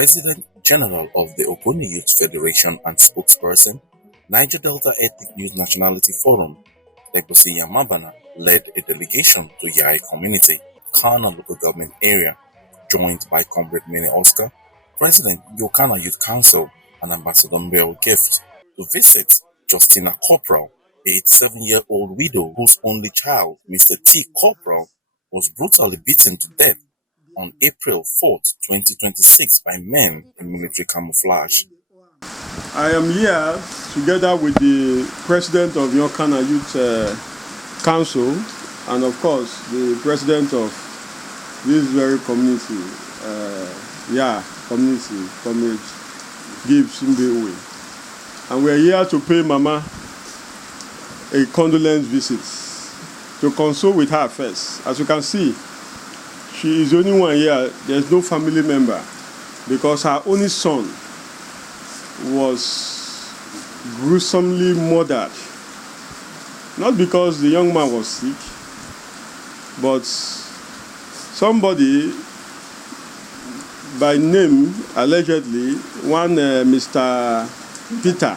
President General of the Ogoni Youth Federation and spokesperson, Niger Delta Ethnic Youth Nationality Forum, Legosi Yamabana, led a delegation to Yai community, Kana local government area, joined by Comrade Mene Oscar, President Yokana Youth Council, and Ambassador Mbeo Gift, to visit Justina Corporal, a 87-year-old widow whose only child, Mr. T. Corporal, was brutally beaten to death on April 4th, 2026 by men in military camouflage. I am here together with the President of Yokana Youth Council and of course the President of this very community, Comrade Gibbs Mbewe. And we are here to pay Mama a condolence visit, to console with her first. As you can see, she is the only one here. There's no family member because her only son was gruesomely murdered. Not because the young man was sick, but somebody by name, allegedly, one Mr. Peter,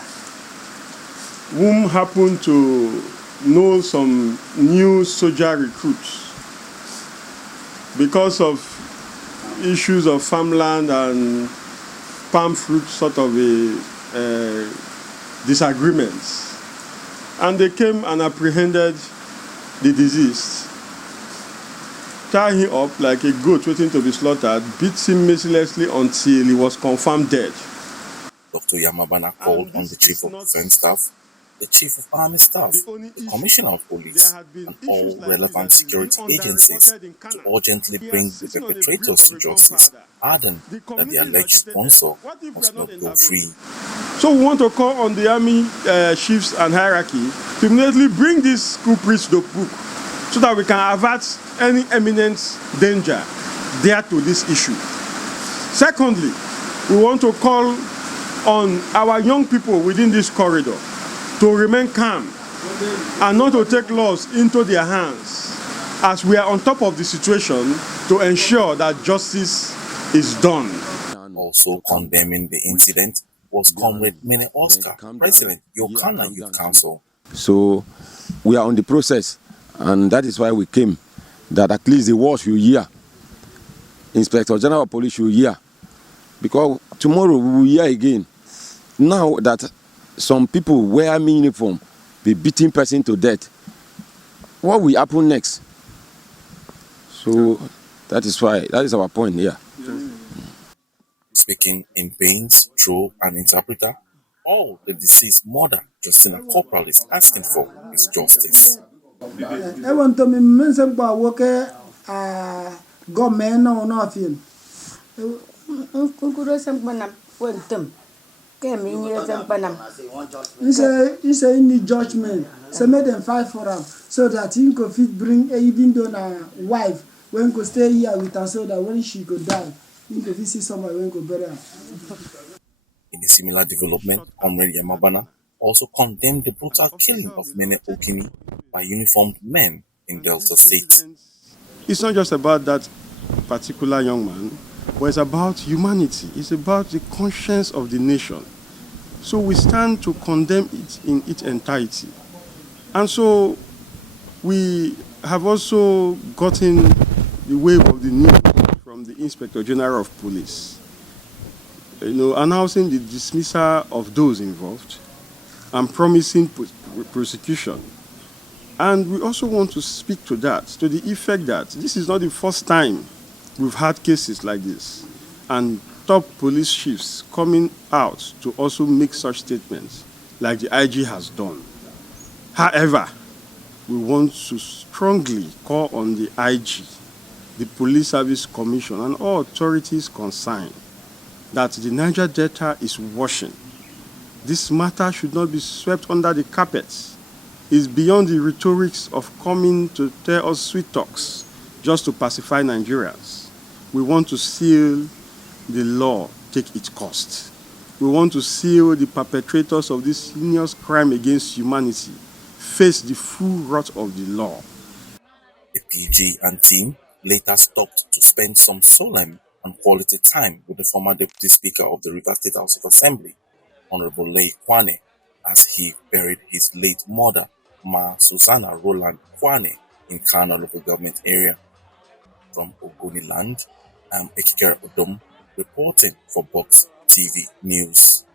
whom happened to know some new soldier recruits because of issues of farmland and palm fruit sort of a disagreements. And they came and apprehended the deceased, tied him up like a goat waiting to be slaughtered, beat him mercilessly until he was confirmed dead. Dr. Yamabana called on the Chief of Defense Staff, the Chief of Army Staff, the Commissioner of Police, and all relevant security agencies to urgently bring the perpetrators to justice, adding that the alleged sponsor must not go free. So we want to call on the army chiefs and hierarchy to immediately bring these culprits to book so that we can avert any imminent danger there to this issue. Secondly, we want to call on our young people within this corridor to remain calm and not to take laws into their hands as we are on top of the situation to ensure that justice is done. Also condemning the incident was Comrade Mene Oscar, President Yokana Youth Council. So we are on the process, and that is why we came, that at least the war should hear. Inspector General of Police should hear, because tomorrow we will hear again. Now that some people wear uniform, be beating person to death, what will happen next? So that is why, that is our point here. Speaking in pains through an interpreter, all the deceased mother, Justina Corporal, is asking for is justice. He say he need judgment. So make them fight for him so that he could fit bring even though a wife when could stay here with her so that when she could die, he could see somebody when could bury her. In a similar development, Comrade Yamabana also condemned the brutal killing of many Ogoni by uniformed men in Delta State. It's not just about that particular young man, but it's about humanity. It's about the conscience of the nation. So we stand to condemn it in its entirety. And so we have also gotten the wave of the news from the Inspector General of Police, announcing the dismissal of those involved and promising prosecution. And we also want to speak to that, to the effect that this is not the first time we've had cases like this, and top police chiefs coming out to also make such statements like the IG has done. However, we want to strongly call on the IG, the Police Service Commission, and all authorities concerned that the Niger Delta is washing. This matter should not be swept under the carpet. It's beyond the rhetorics of coming to tell us sweet talks just to pacify Nigerians. We want to seal the law take its cost. We want to see the perpetrators of this heinous crime against humanity face the full wrath of the law. The PG and team later stopped to spend some solemn and quality time with the former Deputy Speaker of the Rivers State House of Assembly, Honorable Lei Kwane, as he buried his late mother, Ma Susanna Roland Kwane, in Kano local government area. From Ogoni land, I'm Ekikere Odom, reporting for Box TV News.